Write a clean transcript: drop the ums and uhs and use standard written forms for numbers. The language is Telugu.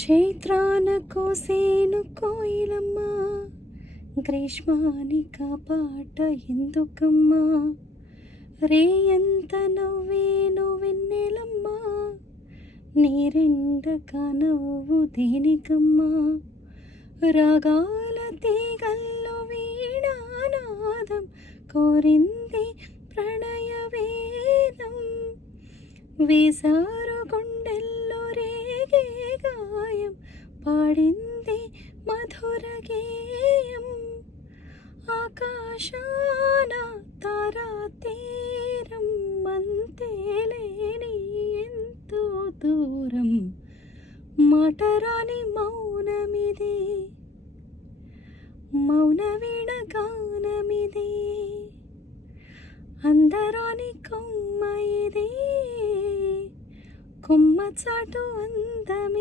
చైత్రాన కోసేను కోయిలమ్మా, గ్రీష్మానిక పాట ఎందుకమ్మా, రేయంత నవ్వేను వెన్నెలమ్మా, నీరెండక నవ్వు దేనికమ్మా, రాగాల తీగల్లో వీణానాదం కోరింది ప్రణయ వేదం, వేసారు గుండెల్లో రేగే గాయం పాడింది మధుర గేయం, ఆకాశాన తారా తీరం అంతేలేని ఎంతో దూరం, మాటరాని మౌనమిది మౌన వీణ గానమిది, అందరాని కొమ్మ ఇది కొమ్మ చాటు అందమిది.